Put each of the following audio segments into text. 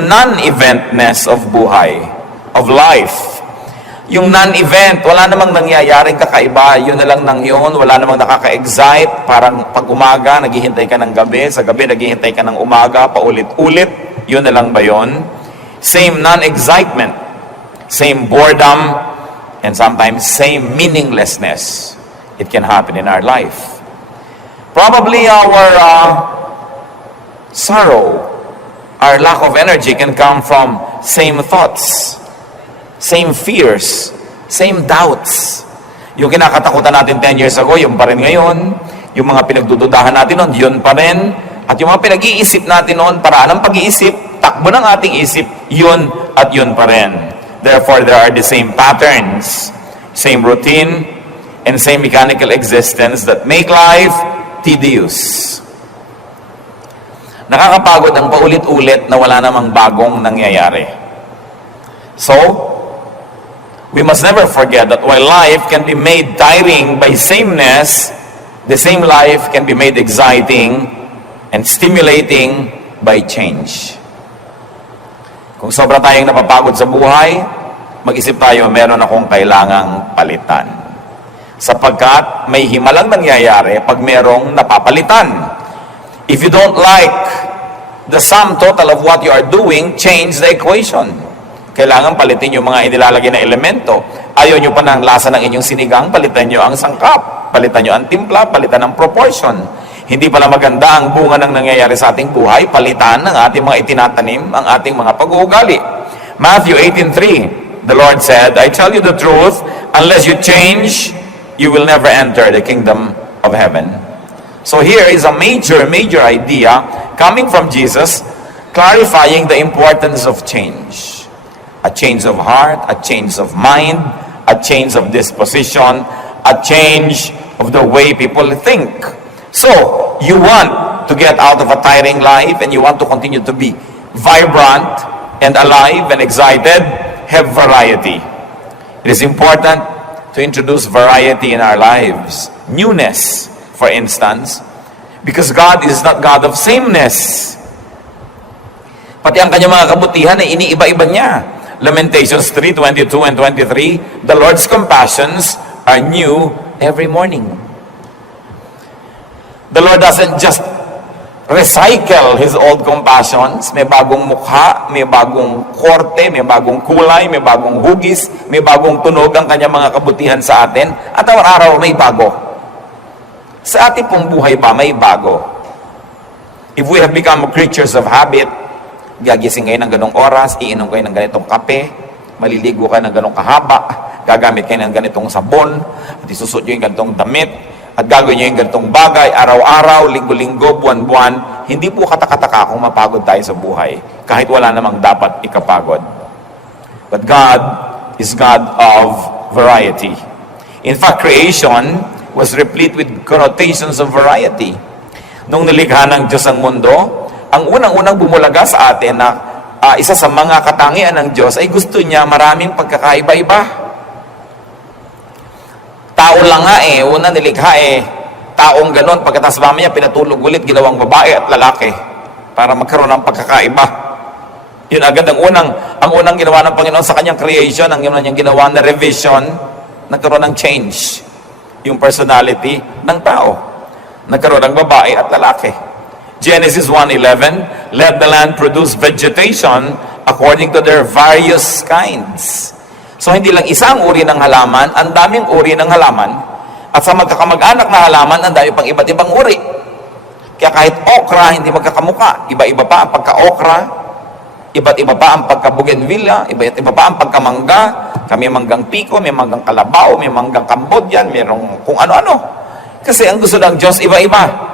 yung non-eventness of buhay, of life. Yung non-event, wala namang nangyayaring kakaiba, yun na lang nang yun, wala namang nakaka-excite, parang pag umaga, naghihintay ka ng gabi, sa gabi, naghihintay ka ng umaga, paulit-ulit, yun na lang ba yun? Same non-excitement, same boredom, and sometimes same meaninglessness. It can happen in our life. Probably our sorrow, our lack of energy can come from same thoughts, same fears, same doubts. Yung kinakatakutan natin 10 years ago, yung pa rin ngayon. Yung mga pinagdududahan natin noon, yun pa rin. At yung mga pinag-iisip natin noon, paraan ng pag-iisip, takbo ng ating isip, yun at yun pa rin. Therefore, there are the same patterns, same routine, and same mechanical existence that make life tedious. Nakakapagod ang paulit-ulit na wala namang bagong nangyayari. So, we must never forget that while life can be made tiring by sameness, the same life can be made exciting and stimulating by change. Kung sobra tayong napapagod sa buhay, mag-isip tayo, meron akong kailangang palitan. Sapagkat may himalang nangyayari pag merong napapalitan. If you don't like the sum total of what you are doing, change the equation. Kailangan palitin yung mga inilalagay na elemento. Ayaw nyo pa ng lasa ng inyong sinigang, palitan nyo ang sangkap, palitan nyo ang timpla, palitan ang proportion. Hindi pala maganda ang bunga ng nangyayari sa ating buhay, palitan ng ating mga itinatanim, ang ating mga pag-uugali. Matthew 18:3, the Lord said, I tell you the truth, unless you change, you will never enter the kingdom of heaven. So here is a major idea coming from Jesus, clarifying the importance of change. A change of heart, a change of mind, a change of disposition, a change of the way people think. So, you want to get out of a tiring life and you want to continue to be vibrant and alive and excited, have variety. It is important to introduce variety in our lives. Newness, for instance, because God is not God of sameness. Pati ang kanyang mga kabutihan ay iniiba-iba niya. Lamentations 3:22 and 23, the Lord's compassions are new every morning. The Lord doesn't just recycle His old compassions. May bagong mukha, may bagong korte, may bagong kulay, may bagong hugis, may bagong tunog ang kanyang mga kabutihan sa atin. At araw-araw may bago. Sa ating pong buhay ba, may bago. If we have become creatures of habit, gagising kayo ng ganong oras, iinom kayo ng ganitong kape, maliligo kayo ng ganong kahaba, gagamit kayo ng ganitong sabon, at isusot nyo yung ganitong damit, at gagawin nyo yung ganitong bagay, araw-araw, linggo-linggo, buwan-buwan, hindi po katakataka kung mapagod tayo sa buhay, kahit wala namang dapat ikapagod. But God is God of variety. In fact, creation was replete with connotations of variety. Nung nilikha ng Diyos ang mundo, ang unang-unang bumulaga sa atin na isa sa mga katangian ng Diyos ay gusto niya maraming pagkakaiba-iba. Tao lang nga una nilikha taong ganon, pagkatapos mamaya pinatulog ulit, ginawang babae at lalaki para magkaroon ng pagkakaiba. Yun agad ang unang ginawa ng Panginoon sa kanyang creation, ang niyang ginawa na revision, nagkaroon ng change yung personality ng tao. Nagkaroon ng babae at lalaki. Genesis 1:11, let the land produce vegetation according to their various kinds. So hindi lang isang uri ng halaman, ang daming uri ng halaman. At sa magkakamag-anak na halaman, ang dami pang iba't ibang uri. Kaya kahit okra, hindi magkakamuka. Iba-iba pa ang pagka-okra, iba't iba pa ang pagka-bougainvillea, iba't iba pa ang pagkamangga. May manggang piko, may manggang kalabaw, may manggang Cambodian, mayroong kung ano-ano. Kasi ang gusto ng Diyos, iba-iba.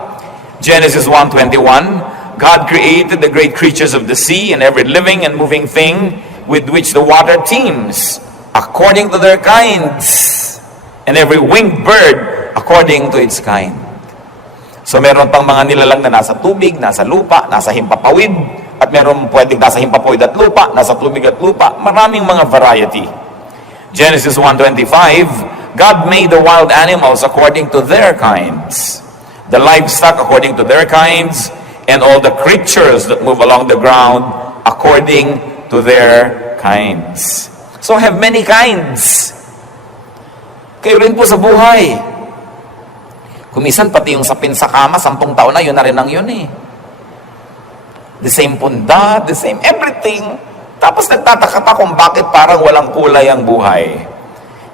Genesis 1:21, God created the great creatures of the sea and every living and moving thing with which the water teems, according to their kinds, and every winged bird according to its kind. So meron pang mga nilalang na nasa tubig, nasa lupa, nasa himpapawid, at meron pwedeng nasa himpapawid at lupa, nasa tubig at lupa. Maraming mga variety. Genesis 1:25, God made the wild animals according to their kinds, the livestock according to their kinds, and all the creatures that move along the ground according to their kinds. So have many kinds. Kayo rin po sa buhay. Kumisan pati yung sapin sa kama, 10 taon na, yun na rin ang yun eh. The same punda, the same everything. Tapos nagtataka pa kung bakit parang walang kulay ang buhay.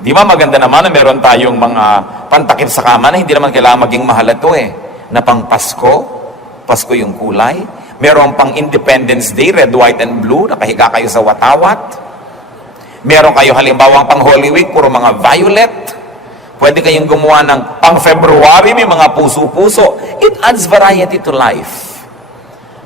Di ba maganda naman na meron tayong mga pantakip sa kama na hindi naman kailangan maging mahal ito eh. Na pang Pasko, Pasko yung kulay. Meron pang Independence Day, red, white, and blue, nakahiga kayo sa watawat. Meron kayo halimbawa pang Holy Week, puro mga violet. Pwede kayong gumawa ng pang February, may mga puso-puso. It adds variety to life.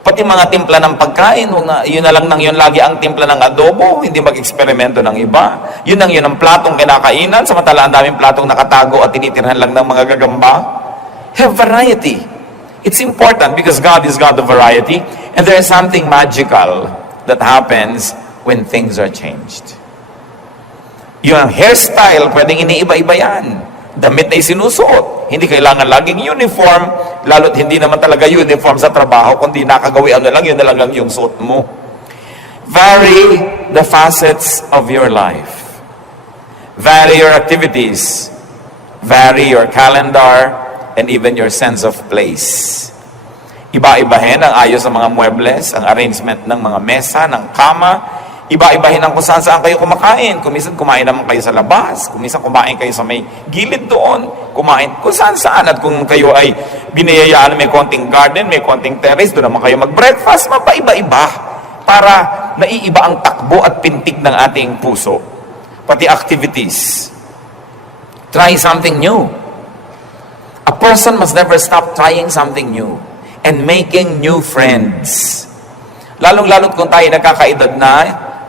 Pati mga timpla ng pagkain, yun na lang nang yun lagi ang timpla ng adobo, hindi mag-eksperimento ng iba. Yun ang platong kinakainan, samantala ang daming platong nakatago at tinitirhan lang ng mga gagamba. Have variety. It's important because God is God of variety, and there is something magical that happens when things are changed. Yung hairstyle, pwedeng iniiba-iba yan. Damit na isinusuot. Hindi kailangan laging uniform, lalo't hindi naman talaga uniform sa trabaho, kundi nakagawian na lang, yun na lang yung suot mo. Vary the facets of your life. Vary your activities. Vary your calendar, and even your sense of place. Iba-ibahin ang ayos ng mga muebles, ang arrangement ng mga mesa, ng kama. Iba-ibahin ang kung saan kayo kumakain. Kuminsan kumain naman kayo sa labas. Kuminsan kumain kayo sa may gilid doon. Kumain kung saan. At kung kayo ay biniyayaan may konting garden, may konting terrace, doon naman kayo mag-breakfast. Mapaiba-iba. Para naiiba ang takbo at pintig ng ating puso. Pati activities. Try something new. A person must never stop trying something new and making new friends. Lalong-lalot kung tayo nagkakaedad na,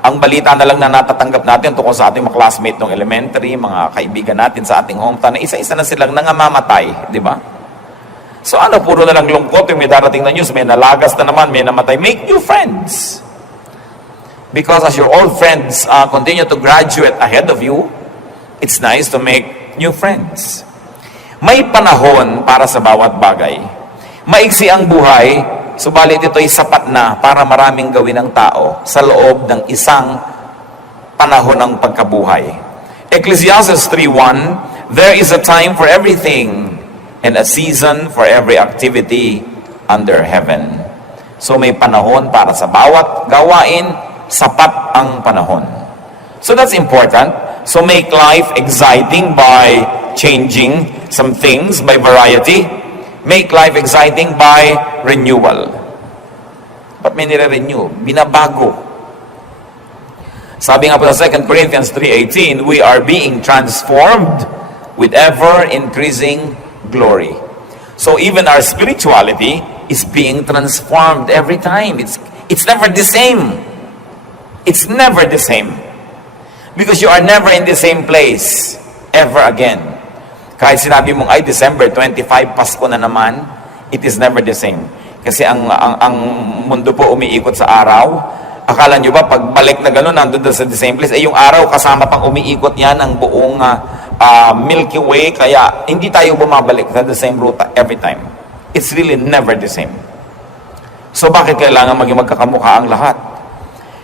ang balita na lang na natatanggap natin tungkol sa ating mga classmate ng elementary, mga kaibigan natin sa ating hometown, na isa-isa na silang nangamamatay, di ba? So ano, puro na lang lungkot yung may darating na news, may nalagas na naman, may namatay. Make new friends. Because as your old friends continue to graduate ahead of you, it's nice to make new friends. May panahon para sa bawat bagay. Maiksi ang buhay, subalit ito'y sapat na para maraming gawin ng tao sa loob ng isang panahon ng pagkabuhay. Ecclesiastes 3:1, there is a time for everything and a season for every activity under heaven. So may panahon para sa bawat gawain, sapat ang panahon. So that's important. So make life exciting by changing some things, by variety. Make life exciting by renewal. Ba't may nire-renew? Binabago. Sabi nga po sa 2 Corinthians 3:18, we are being transformed with ever-increasing glory. So even our spirituality is being transformed every time. It's never the same. It's never the same. Because you are never in the same place ever again. Kahit sinabi mong, ay, December 25, Pasko na naman, it is never the same. Kasi ang mundo po umiikot sa araw. Akala nyo ba, pagbalik na gano'n, nandun sa the same place, yung araw kasama pang umiikot yan ang buong Milky Way, kaya hindi tayo bumabalik sa the same route every time. It's really never the same. So bakit kailangan maging magkakamukha ang lahat?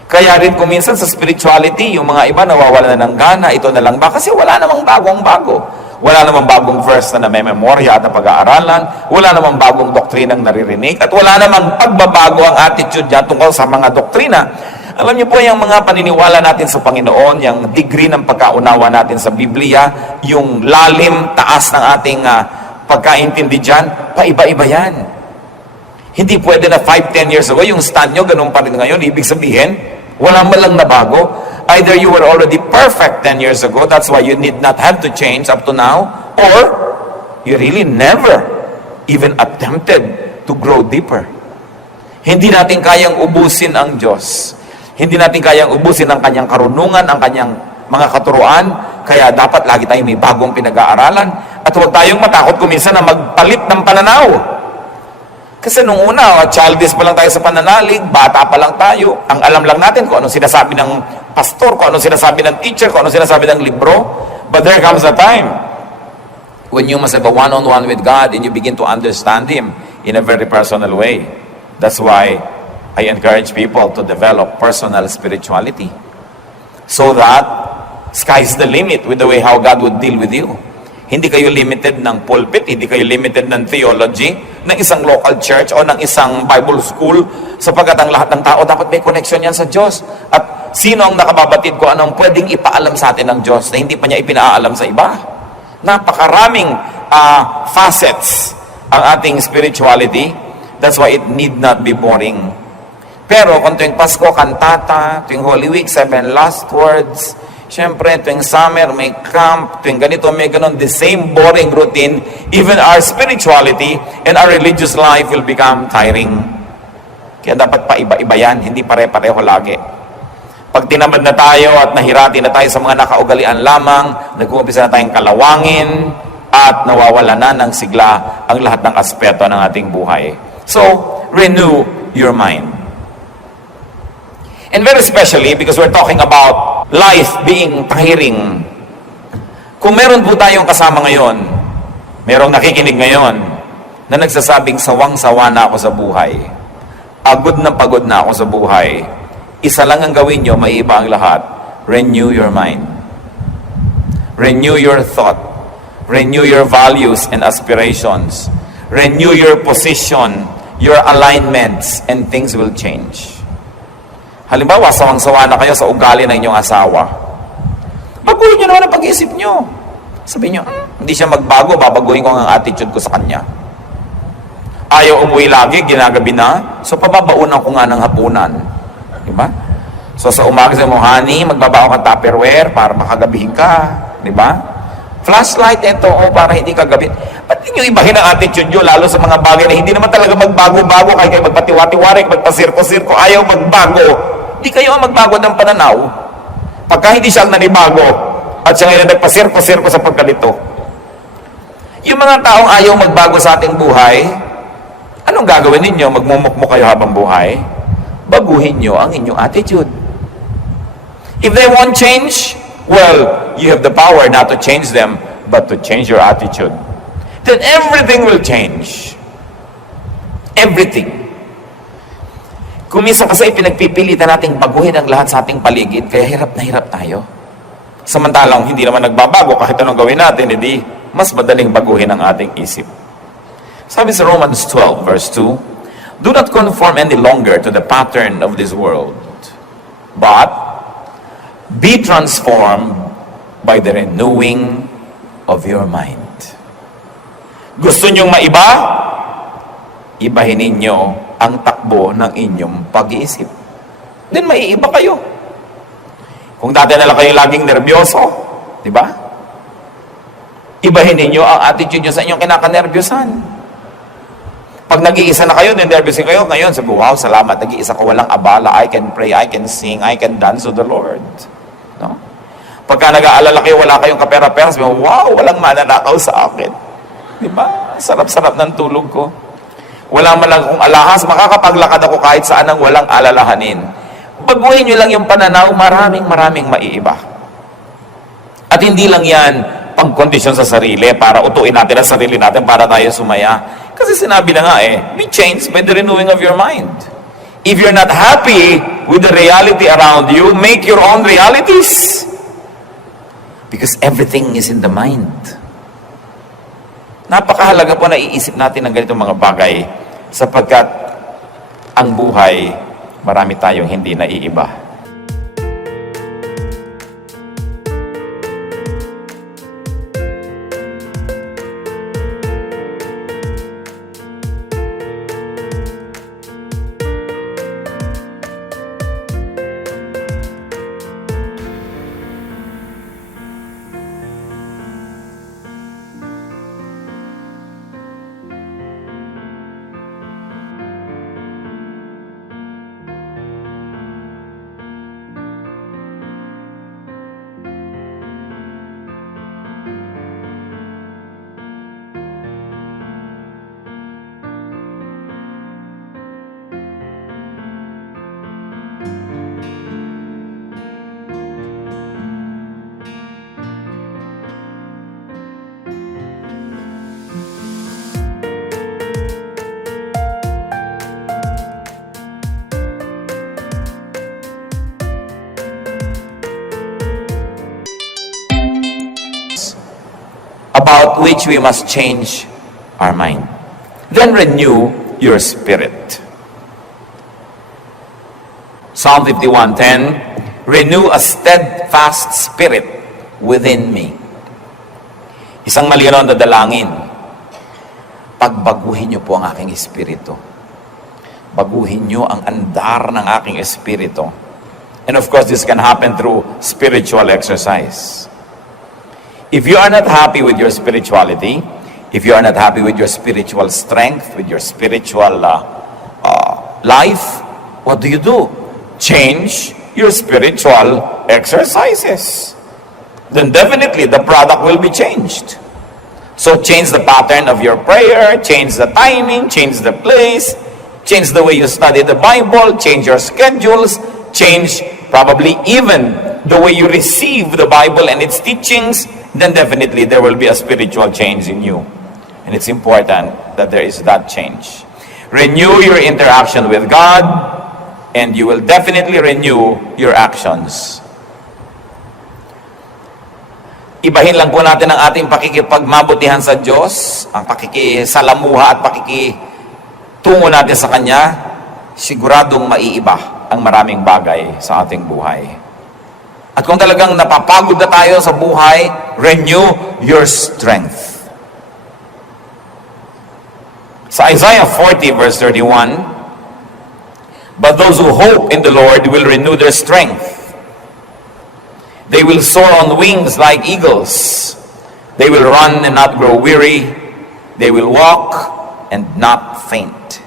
Kaya rin kuminsan sa spirituality, yung mga iba nawawala na ng gana, ito na lang ba? Kasi wala namang bagong-bago. Wala namang bagong verse na memorya at pag-aaralan. Wala namang bagong doktrinang naririnig. At wala namang pagbabago ang attitude niya tungkol sa mga doktrina. Alam niyo po, yung mga paniniwala natin sa Panginoon, yung degree ng pagkaunawa natin sa Biblia, yung lalim, taas ng ating pagkaintindi dyan, paiba-iba yan. Hindi pwede na 5-10 years ago, yung stand nyo, ganun pa rin ngayon. Ibig sabihin, wala man lang na bago. Either you were already perfect 10 years ago, that's why you need not have to change up to now, or you really never even attempted to grow deeper. Hindi natin kayang ubusin ang Diyos. Hindi natin kayang ubusin ang kanyang karunungan, ang kanyang mga katuruan, kaya dapat lagi tayong may bagong pinag-aaralan, at huwag tayong matakot kuminsan na magpalit ng pananaw. Kasi nung una, childish pa lang tayo sa pananalig, bata pa lang tayo, ang alam lang natin kung anong sinasabi ng pastor, kung anong sinasabi ng teacher, kung anong sinasabi ng libro. But there comes a time when you must have a one-on-one with God and you begin to understand Him in a very personal way. That's why I encourage people to develop personal spirituality so that sky's the limit with the way how God would deal with you. Hindi kayo limited ng pulpit, hindi kayo limited ng theology, ng isang local church o ng isang Bible school, sapagkat ang lahat ng tao dapat may connection yan sa Diyos. At sino ang nakababatid ko anong pwedeng ipaalam sa atin ng Diyos na hindi pa niya ipinaalam sa iba? Napakaraming facets ang ating spirituality. That's why it need not be boring. Pero kung tuwing Pasko, kantata, tuwing Holy Week, 7 last words, siyempre, tuwing summer, may camp, tuwing ganito, may ganon, the same boring routine, even our spirituality and our religious life will become tiring. Kaya dapat paiba-iba yan, hindi pare-pareho lagi. Pag tinamad na tayo at nahirati na tayo sa mga nakaugalian lamang, nag-uumpisa na tayong kalawangin, at nawawala na ng sigla ang lahat ng aspeto ng ating buhay. So, renew your mind. And very especially, because we're talking about life being tiring. Kung meron po tayong kasama ngayon, merong nakikinig ngayon, na nagsasabing sawang-sawa na ako sa buhay, pagod na ako sa buhay, isa lang ang gawin nyo, may iba ang lahat, renew your mind. Renew your thought. Renew your values and aspirations. Renew your position, your alignments, and things will change. Halimbawa, sawang-sawa na kayo sa ugali ng inyong asawa. Baguhin nyo naman ang pag-iisip nyo. Sabihin nyo, hindi siya magbago, babaguhin ko ang attitude ko sa kanya. Ayaw umuwi lagi, ginagabi na, so pababaunan ko nga ng hapunan. Diba? So sa umaga sa mo, honey, magbabaon ka Tupperware para makagabihin ka. Diba? Flashlight ito, para hindi kagabi. Ba't nyo ibahin ang attitude nyo, lalo sa mga bagay na hindi naman talaga magbago-bago, kaya kayo magpatiwa-tiwarik, magpasirko-sirko, ayaw magbago. Hindi kayo ang magbago ng pananaw. Pagka hindi siya ang nanibago, at siya ngayon nagpasirko-sirko sa pagkalito. Yung mga taong ayaw magbago sa ating buhay, anong gagawin ninyo? Magmumukmo kayo habang buhay? Baguhin nyo ang inyong attitude. If they won't change, well, you have the power not to change them, but to change your attitude. Then everything will change. Everything. Kung minsan kasi pinagpipilitan nating baguhin ang lahat sa ating paligid, kaya hirap na hirap tayo. Samantalang hindi naman nagbabago kahit anong gawin natin, hindi mas madaling baguhin ang ating isip. Sabi sa Romans 12 verse 2, do not conform any longer to the pattern of this world, but be transformed by the renewing of your mind. Gusto nyong maiba? Ibahin ninyo ang takbo ng inyong pag-iisip. Then maiiba kayo. Kung dati na lang kayo laging nervyoso, di ba? Ibahin ninyo ang attitude nyo sa inyong kinakanervyosan. Pag nag-iisa na kayo, nervyosin kayo, ngayon sabi, wow, salamat, nag-iisa ko, walang abala, I can pray, I can sing, I can dance to the Lord. No? Pagka nag-aalala kayo, wala kayong kapera-pera, sabi mo, wow, walang mananakaw sa akin. Di ba? Sarap-sarap ng tulog ko. Wala man lang akong alahas, makakapaglakad ako kahit saan ang walang alalahanin. Baguhin nyo lang yung pananaw, maraming maiiba. At hindi lang yan pagkondisyon sa sarili para utuin natin ang sarili natin para tayo sumaya. Kasi sinabi na nga be changed by the renewing of your mind. If you're not happy with the reality around you, make your own realities. Because everything is in the mind. Napakahalaga po na iisip natin ng ganitong mga bagay sapagkat ang buhay, marami tayong hindi naiiba. about which we must change our mind. Then renew your spirit. Psalm 51:10, renew a steadfast spirit within me. Isang malinaw na dalangin, pagbaguhin niyo po ang aking espiritu. Baguhin niyo ang andar ng aking espiritu. And of course, this can happen through spiritual exercise. If you are not happy with your spirituality, if you are not happy with your spiritual strength, with your spiritual life, what do? Change your spiritual exercises. Then definitely the product will be changed. So change the pattern of your prayer, change the timing, change the place, change the way you study the Bible, change your schedules, change probably even the way you receive the Bible and its teachings, then definitely there will be a spiritual change in you. And it's important that there is that change. Renew your interaction with God, and you will definitely renew your actions. Ibahin lang po natin ang ating pakikipagmabutihan sa Diyos, ang pakikisalamuha at pakikitungo natin sa Kanya, siguradong maiiba ang maraming bagay sa ating buhay. At kung talagang napapagod na tayo sa buhay, renew your strength. Sa Isaiah 40 verse 31, but those who hope in the Lord will renew their strength. They will soar on wings like eagles. They will run and not grow weary. They will walk and not faint.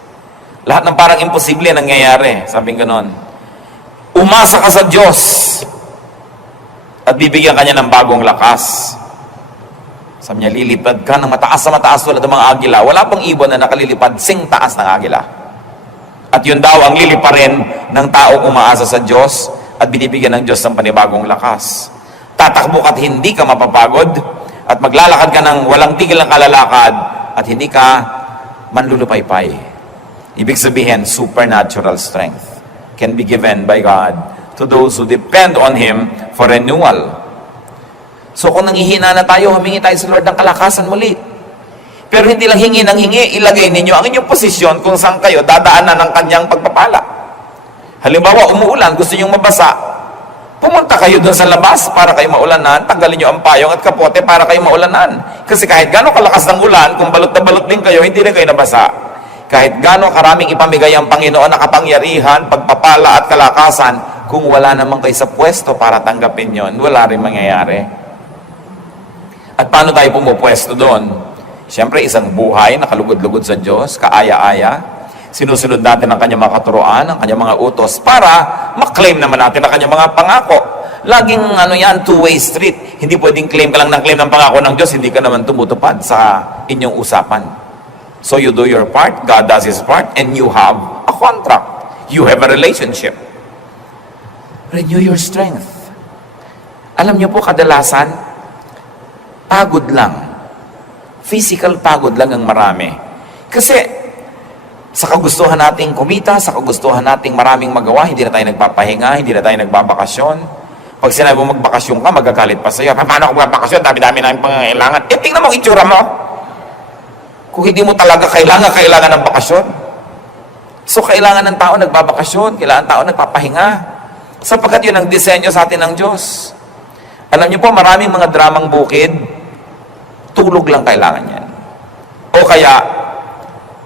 Lahat ng parang imposible nangyayari. Sabing ganon. Umasa ka sa Diyos at bibigyan ka niya ng bagong lakas. Sabi niya, lilipad ka ng mataas sa mataas tulad ng mga agila. Wala pang ibon na nakalilipad sing taas ng agila. At yun daw ang liliparin ng taong umaasa sa Diyos at binibigyan ng Diyos ng panibagong lakas. Tatakbo ka at hindi ka mapapagod at maglalakad ka ng walang tigil ng kalalakad at hindi ka manlulupaypay. Ibig sabihin, supernatural strength can be given by God to those who depend on Him for renewal. So kung nanghihina na tayo, humingi tayo sa Lord ng kalakasan muli. Pero hindi lang hingi ng hingi, ilagay ninyo ang inyong posisyon kung saan kayo dadaanan ng kanyang pagpapala. Halimbawa, umuulan, gusto nyo mabasa, pumunta kayo doon sa labas para kayo maulanan, tanggalin nyo ang payong at kapote para kayo maulanan. Kasi kahit gano'ng kalakas ng ulan, kung balot na balot din kayo, hindi rin kayo nabasa. Kahit gano'ng karaming ipamigay ang Panginoon na kapangyarihan, pagpapala at kalakasan, kung wala naman kayo sa pwesto para tanggapin yon, wala rin mangyayari. At paano tayo pumupwesto doon? Siyempre, isang buhay na kalugod-lugod sa Diyos, kaaya-aya. Sinusunod natin ang kanyang mga katuroan, ang kanyang mga utos, para maklaim naman natin ang kanyang mga pangako. Laging two-way street. Hindi pwedeng claim ka lang ng claim ng pangako ng Diyos, hindi ka naman tumutupad sa inyong usapan. So you do your part, God does His part, and you have a contract. You have a relationship. Renew your strength. Alam niyo po, kadalasan, pagod lang. Physical pagod lang ang marami. Kasi, sa kagustuhan nating kumita, sa kagustuhan nating maraming magawa, hindi na tayo nagpapahinga, hindi na tayo nagbabakasyon. Pag sinabi mo magbakasyon ka, magagalit pa sa'yo. Paano ako magbakasyon? Dami-dami namin pangangailangan. Tingnan mo ang itsura mo. Kung hindi mo talaga kailangan ng bakasyon. So, kailangan ng tao nagbabakasyon, kailangan ng tao nagpapahinga. Sapagkat yun ang disenyo sa atin ng Diyos. Alam niyo po, maraming mga dramang bukid, tulog lang kailangan yan. O kaya,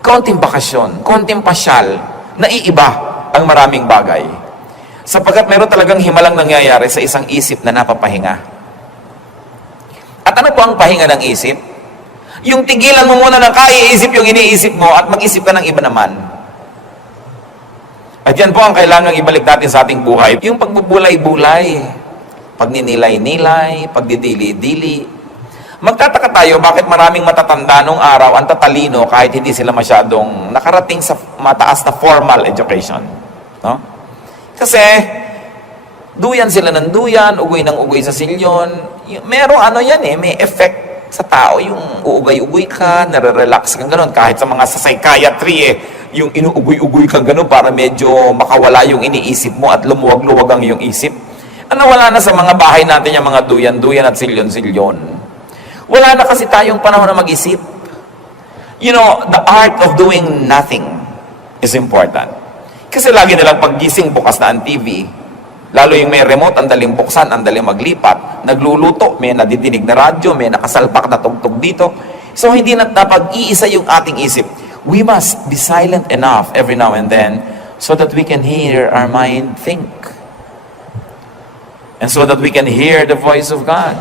konting bakasyon, konting pasyal, naiiba ang maraming bagay. Sapagkat meron talagang himalang nangyayari sa isang isip na napapahinga. At ano po ang pahinga ng isip? Yung tigilan mo muna ng kaiisip yung iniisip mo at mag-isip ka ng iba naman. At yan po ang kailangang ibalik natin sa ating buhay. Yung pagbubulay-bulay, pagninilay-nilay, pagdidili-dili. Magtataka tayo bakit maraming matatanda nung araw ang tatalino kahit hindi sila masyadong nakarating sa mataas na formal education. No? Kasi, duyan sila ng duyan, ugoy ng ugoy sa silyon. Merong may effect sa tao. Yung uugay-ugoy ka, nare-relax kang gano'n. Kahit sa mga sa psychiatry, yung inuugoy-ugoy kang gano'n para medyo makawala yung iniisip mo at lumuwag-luwag ang iyong isip. Wala na sa mga bahay natin yung mga duyan-duyan at silyon-silyon. Wala na kasi tayong panahon na mag-isip. You know, the art of doing nothing is important. Kasi lagi nilang paggising, bukas na ang TV, lalo yung may remote, ang daling buksan, ang daling maglipat, nagluluto, may nadidinig na radyo, may nakasalpak na tugtog dito. So hindi na napag-iisa yung ating isip. We must be silent enough every now and then so that we can hear our mind think. And so that we can hear the voice of God.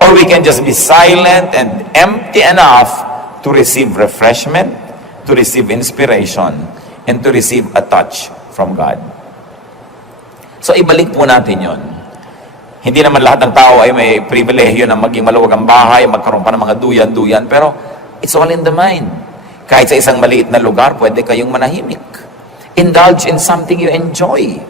Or we can just be silent and empty enough to receive refreshment, to receive inspiration, and to receive a touch from God. So ibalik po natin yon. Hindi naman lahat ng tao ay may pribilehyo na maging maluwag ang bahay, magkaroon pa ng mga duyan-duyan, pero it's all in the mind. Kahit sa isang maliit na lugar, pwede kayong manahimik. Indulge in something you enjoy.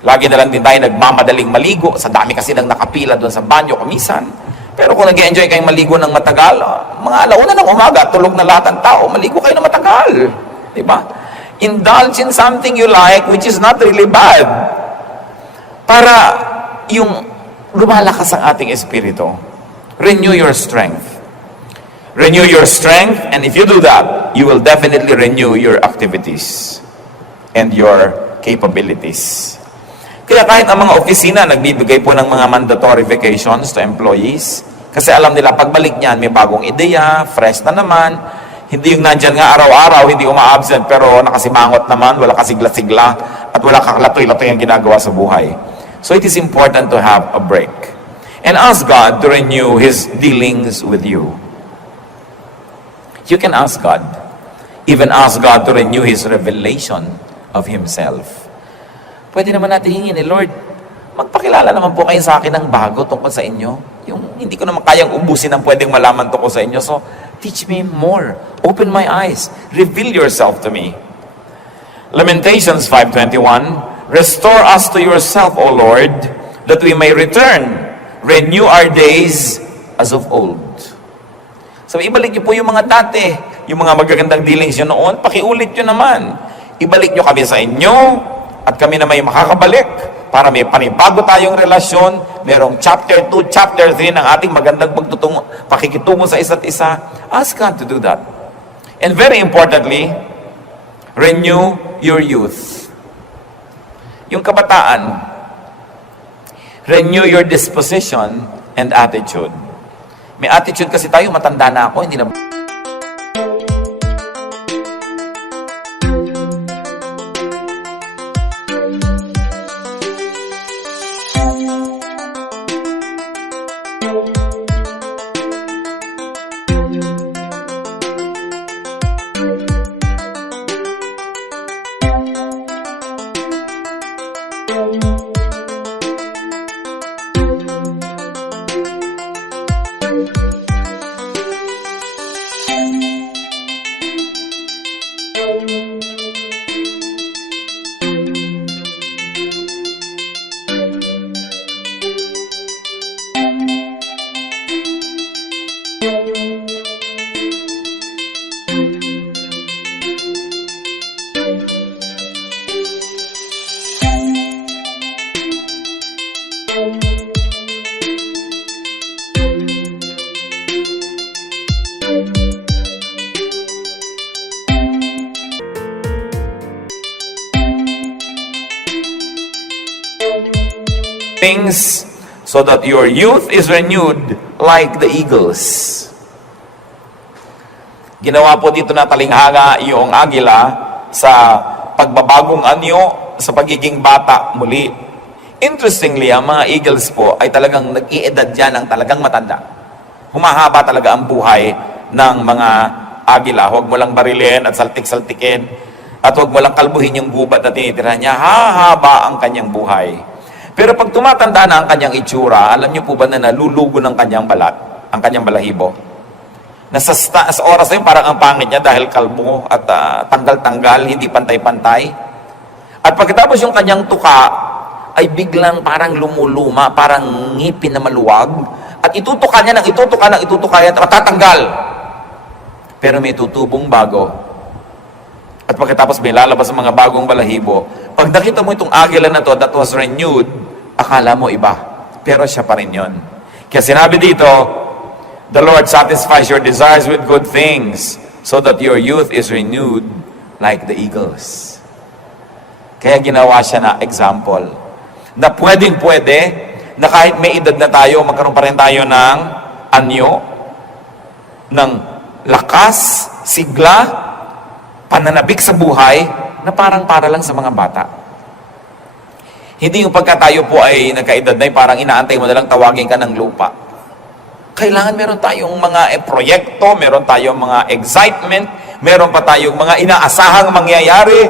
Lagi na lang din tayo nagmamadaling maligo, sa dami kasi nang nakapila doon sa banyo kumisan. Pero kung nag-enjoy kayong maligo ng matagal, mga alauna ng umaga, tulog na lahat ng tao, maligo kayo ng matagal. Diba? Indulge in something you like, which is not really bad. Para yung lumalakas ang ating espiritu. Renew your strength. Renew your strength, and if you do that, you will definitely renew your activities and your capabilities. Kaya kahit ang mga opisina, nagbibigay po ng mga mandatory vacations to employees, kasi alam nila, pagbalik niyan, may bagong ideya, fresh na naman, hindi yung nandyan nga araw-araw, hindi uma-absent, pero nakasimangot naman, wala kasigla-sigla, at wala kaklatoy-latoy ang ginagawa sa buhay. So it is important to have a break. And ask God to renew His dealings with you. You can ask God. Even ask God to renew His revelation of Himself. Pwede naman natin hingin, Lord, magpakilala naman po kayo sa akin ng bago tungkol sa inyo. Yung hindi ko naman kayang ubusin ang pwedeng malaman tungkol sa inyo. So, teach me more. Open my eyes. Reveal yourself to me. Lamentations 5:21, restore us to yourself, O Lord, that we may return. Renew our days as of old. So, ibalik niyo po yung mga dati, yung mga magagandang dealings nyo noon, pakiulit nyo naman. Ibalik nyo kami sa inyo, at kami na may makakabalik para may panibago tayong relasyon, merong chapter 2, chapter 3 ng ating magandang pakikitungo sa isa't isa. Ask God to do that. And very importantly, renew your youth. Yung kabataan, renew your disposition and attitude. May attitude kasi tayo, matanda na ako, hindi na... things so that your youth is renewed like the eagles. Ginawa po dito na talinghanga yung agila sa pagbabagong anyo sa pagiging bata muli. Interestingly, ang mga eagles po ay talagang nag-iedad yan ng talagang matanda. Humahaba talaga ang buhay ng mga agila. Huwag mo lang barilin at saltik-saltikin at huwag mo lang kalbuhin yung gubat na tinitira niya. Hahaba ang kanyang buhay. Pero pag tumatanda na ang kanyang itsura, alam niyo po ba na nalulugo ng kanyang balat, ang kanyang balahibo? Sa oras na yun, parang ang pangit niya dahil kalbo at tanggal-tanggal, hindi pantay-pantay. At pagkatapos yung kanyang tuka, ay biglang parang lumuluma, parang ngipin na maluwag, at itutuka niya, at matatanggal. Pero may tutubong bago. At pagkatapos may lalabas ang mga bagong balahibo. Pag nakita mo itong agila na to that was renewed, akala mo iba. Pero siya pa rin yun. Kaya sinabi dito, The Lord satisfies your desires with good things so that your youth is renewed like the eagles. Kaya ginawa siya na example na pwedeng-pwede na kahit may edad na tayo, magkaroon pa rin tayo ng anyo, ng lakas, sigla, pananabik sa buhay na parang para lang sa mga bata. Hindi yung pagka tayo po ay nagkaedad na parang inaantay mo na lang tawagin ka ng lupa. Kailangan meron tayong mga proyekto, meron tayong mga excitement, meron pa tayong mga inaasahang mangyayari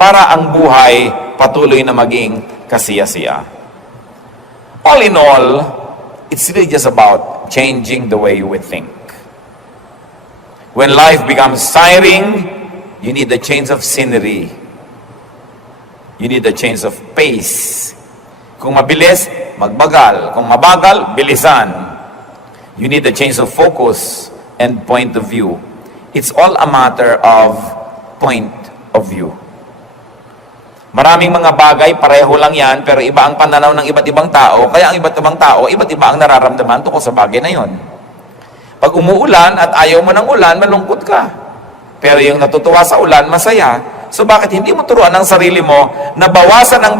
para ang buhay patuloy na maging kasiya-siya. All in all, it's really just about changing the way you would think. When life becomes tiring, you need a change of scenery. You need a change of pace. Kung mabilis, magbagal. Kung mabagal, bilisan. You need a change of focus and point of view. It's all a matter of point of view. Maraming mga bagay, pareho lang yan, pero iba ang pananaw ng iba't ibang tao. Kaya ang iba't ibang tao, iba't iba ang nararamdaman tungkol sa bagay na yon. Pag umuulan at ayaw mo ng ulan, malungkot ka. Pero yung natutuwa sa ulan, masaya. So bakit hindi mo turuan ang sarili mo na bawasan ang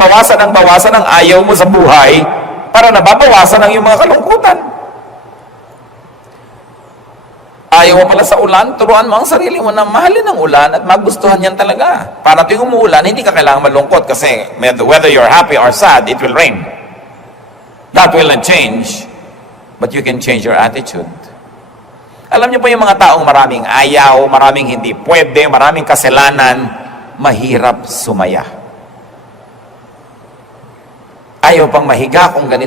ayaw mo sa buhay para nababawasan ang iyong mga kalungkutan? Ayaw mo pala sa ulan, turuan mo ang sarili mo na mahalin ang ulan at magustuhan yan talaga. Para tuwing umuulan, hindi ka kailangan malungkot kasi whether you're happy or sad, it will rain. That will not change, but you can change your attitude. Alam niyo po yung mga taong maraming ayaw, maraming hindi pwede, maraming kasalanan, mahirap sumaya. Ayaw pang mahiga kung ganito.